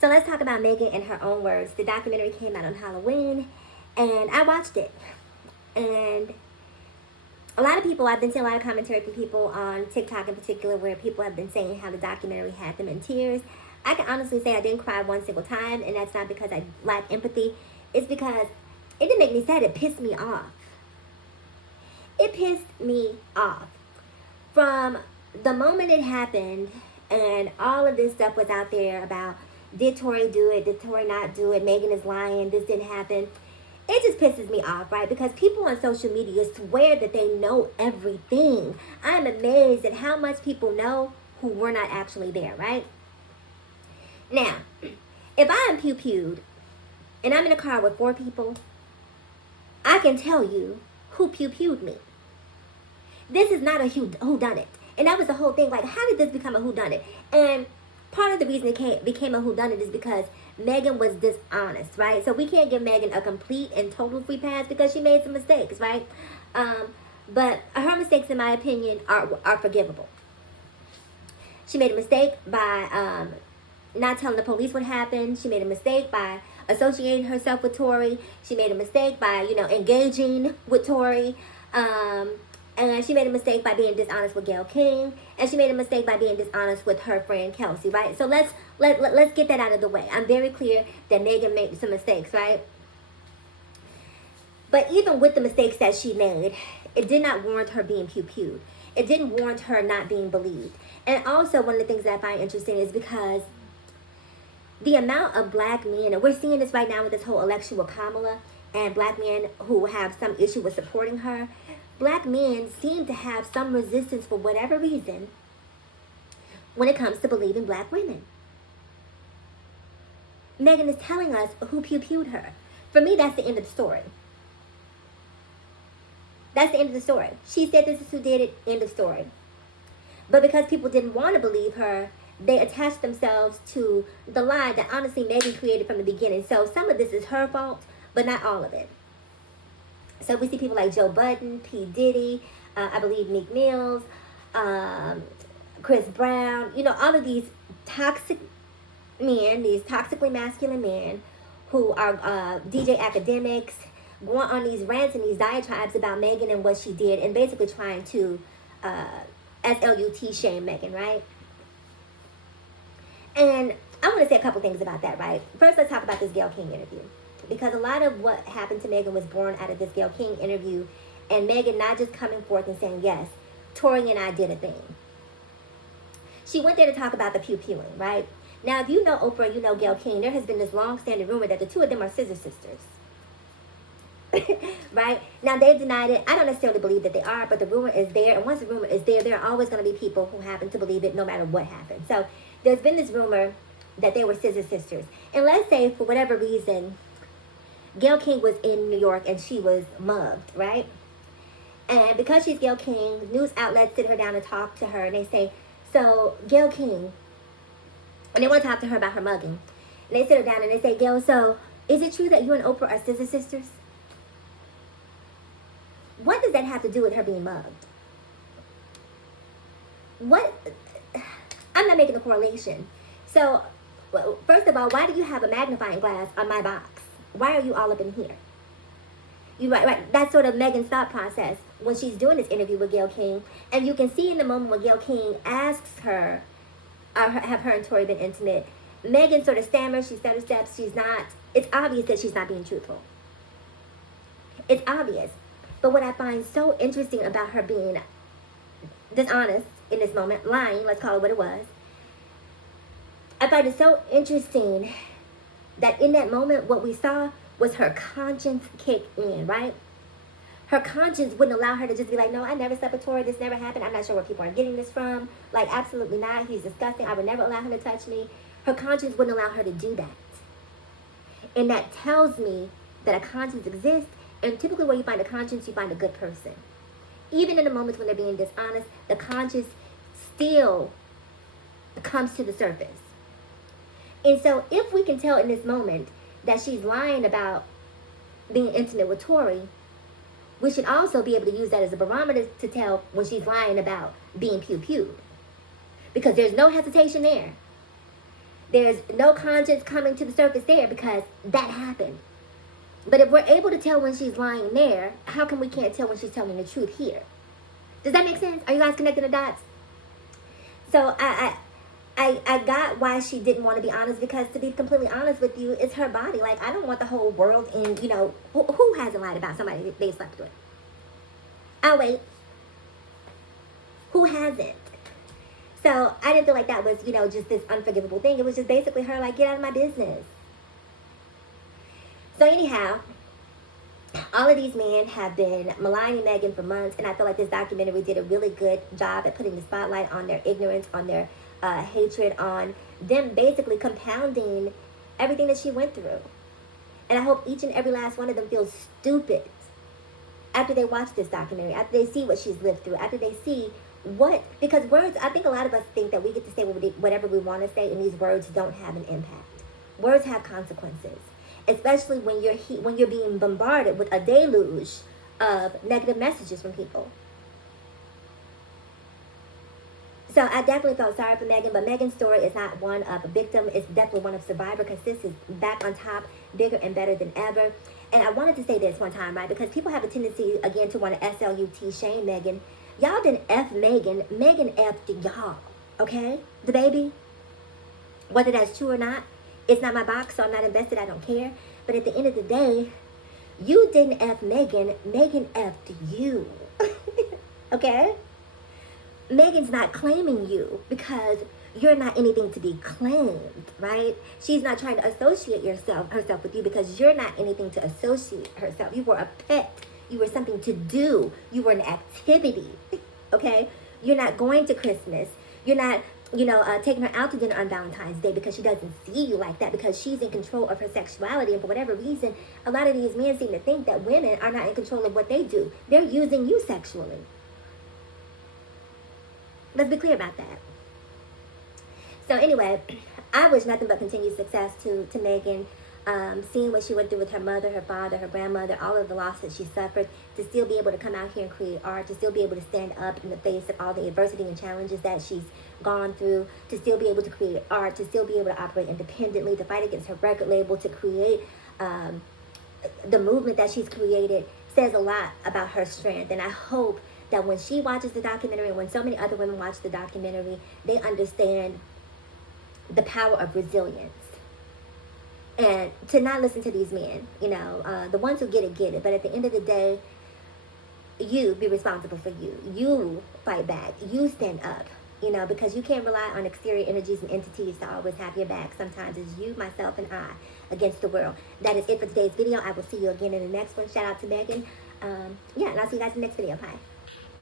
So let's talk about Megan in her own words. The documentary came out on Halloween, and I watched it. And a lot of people, I've been seeing a lot of commentary from people on TikTok in particular, where people have been saying how the documentary had them in tears. I can honestly say I didn't cry one single time, and that's not because I lack empathy. It's because it didn't make me sad. It pissed me off. It pissed me off. From the moment it happened, and all of this stuff was out there about, did Tory do it? Did Tory not do it? Megan is lying. This didn't happen. It just pisses me off, right? Because people on social media swear that they know everything. I'm amazed at how much people know who were not actually there, right? Now, if I am pew-pewed and I'm in a car with 4 people, I can tell you who pew-pewed me. This is not a whodunit. And that was the whole thing. Like, how did this become a whodunit? And part of the reason it became a whodunit is because Megan was dishonest, right? So we can't give Megan a complete and total free pass because she made some mistakes, right? But her mistakes, in my opinion, are forgivable. She made a mistake by not telling the police what happened. She made a mistake by associating herself with Tory. She made a mistake by, engaging with Tory. And she made a mistake by being dishonest with Gayle King, and she made a mistake by being dishonest with her friend Kelsey, right? So let's get that out of the way. I'm very clear that Megan made some mistakes, right? But even with the mistakes that she made, it did not warrant her being pew-pewed. It didn't warrant her not being believed. And also, one of the things that I find interesting is because the amount of black men, and we're seeing this right now with this whole election with Kamala, and black men who have some issue with supporting her, black men seem to have some resistance for whatever reason when it comes to believing black women. Megan is telling us who pew-pewed her. For me, that's the end of the story. That's the end of the story. She said this is who did it, end of story. But because people didn't want to believe her, they attached themselves to the lie that honestly Megan created from the beginning. So some of this is her fault, but not all of it. So we see people like Joe Budden, P. Diddy, I believe Meek Mills, Chris Brown, all of these toxic men, these toxically masculine men who are DJ academics, going on these rants and these diatribes about Megan and what she did, and basically trying to SLUT shame Megan, right? And I want to say a couple things about that, right? First, let's talk about this Gayle King interview. Because a lot of what happened to Megan was born out of this Gayle King interview, and Megan not just coming forth and saying, yes, Tory and I did a thing. She went there to talk about the pew-pewing, right? Now, if you know Oprah, you know Gayle King, there has been this long-standing rumor that the two of them are scissor sisters. Right? Now, they've denied it. I don't necessarily believe that they are, but the rumor is there. And once the rumor is there, there are always going to be people who happen to believe it no matter what happens. So there's been this rumor that they were scissor sisters. And let's say, for whatever reason, Gayle King was in New York and she was mugged, right? And because she's Gayle King, news outlets sit her down and talk to her, and they say, so Gayle King, and they want to talk to her about her mugging. And they sit her down and they say, Gayle, so is it true that you and Oprah are scissor sisters? What does that have to do with her being mugged? What? I'm not making a correlation. So, well, first of all, why do you have a magnifying glass on my box? Why are you all up in here? Right. That's sort of Megan's thought process when she's doing this interview with Gayle King. And you can see in the moment when Gayle King asks her, have her and Tory been intimate? Megan sort of stammers, she stutter steps, she's not, it's obvious that she's not being truthful. It's obvious. But what I find so interesting about her being dishonest in this moment, lying, let's call it what it was, I find it so interesting that in that moment, what we saw was her conscience kick in, right? Her conscience wouldn't allow her to just be like, no, I never slept with Tory. This never happened. I'm not sure where people are getting this from. Like, absolutely not. He's disgusting. I would never allow him to touch me. Her conscience wouldn't allow her to do that. And that tells me that a conscience exists. And typically where you find a conscience, you find a good person. Even in the moments when they're being dishonest, the conscience still comes to the surface. And so if we can tell in this moment that she's lying about being intimate with Tory, we should also be able to use that as a barometer to tell when she's lying about being pew-pewed. Because there's no hesitation there. There's no conscience coming to the surface there because that happened. But if we're able to tell when she's lying there, how come we can't tell when she's telling the truth here? Does that make sense? Are you guys connecting the dots? So I got why she didn't want to be honest, because to be completely honest with you, it's her body. Like, I don't want the whole world in, you know, who hasn't lied about somebody that they slept with? I'll wait. Who hasn't? So I didn't feel like that was, you know, just this unforgivable thing. It was just basically her like, get out of my business. So anyhow, all of these men have been maligning Megan for months, and I feel like this documentary did a really good job at putting the spotlight on their ignorance, on their hatred, on them basically compounding everything that she went through. And I hope each and every last one of them feels stupid after they watch this documentary, after they see what she's lived through, after they see what, because words, I think a lot of us think that we get to say whatever we want to say, and these words don't have an impact. Words have consequences, especially when you're being bombarded with a deluge of negative messages from people. So I definitely felt sorry for Megan, but Megan's story is not one of a victim. It's definitely one of survivor, because this is back on top, bigger and better than ever. And I wanted to say this one time, right? Because people have a tendency, again, to want to SLUT shame Megan. Y'all didn't F Megan. Megan F'd y'all, okay? The baby. Whether that's true or not, it's not my box, so I'm not invested. I don't care. But at the end of the day, you didn't F Megan. Megan F'd you, okay? Megan's not claiming you because you're not anything to be claimed, right? She's not trying to associate herself with you because you're not anything to associate herself. You were a pet. You were something to do. You were an activity, okay? You're not going to Christmas. You're not, taking her out to dinner on Valentine's Day because she doesn't see you like that, because she's in control of her sexuality. And for whatever reason, a lot of these men seem to think that women are not in control of what they do. They're using you sexually. Let's be clear about that. So anyway, I wish nothing but continued success to Megan. Seeing what she went through with her mother, her father, her grandmother, all of the loss that she suffered, to still be able to come out here and create art, to still be able to stand up in the face of all the adversity and challenges that she's gone through, to still be able to create art, to still be able to operate independently, to fight against her record label, to create the movement that she's created, says a lot about her strength. And I hope that when she watches the documentary, and when so many other women watch the documentary, they understand the power of resilience. And to not listen to these men, the ones who get it. But at the end of the day, you be responsible for you. You fight back. You stand up, because you can't rely on exterior energies and entities to always have your back. Sometimes it's you, myself, and I against the world. That is it for today's video. I will see you again in the next one. Shout out to Megan. And I'll see you guys in the next video. Bye.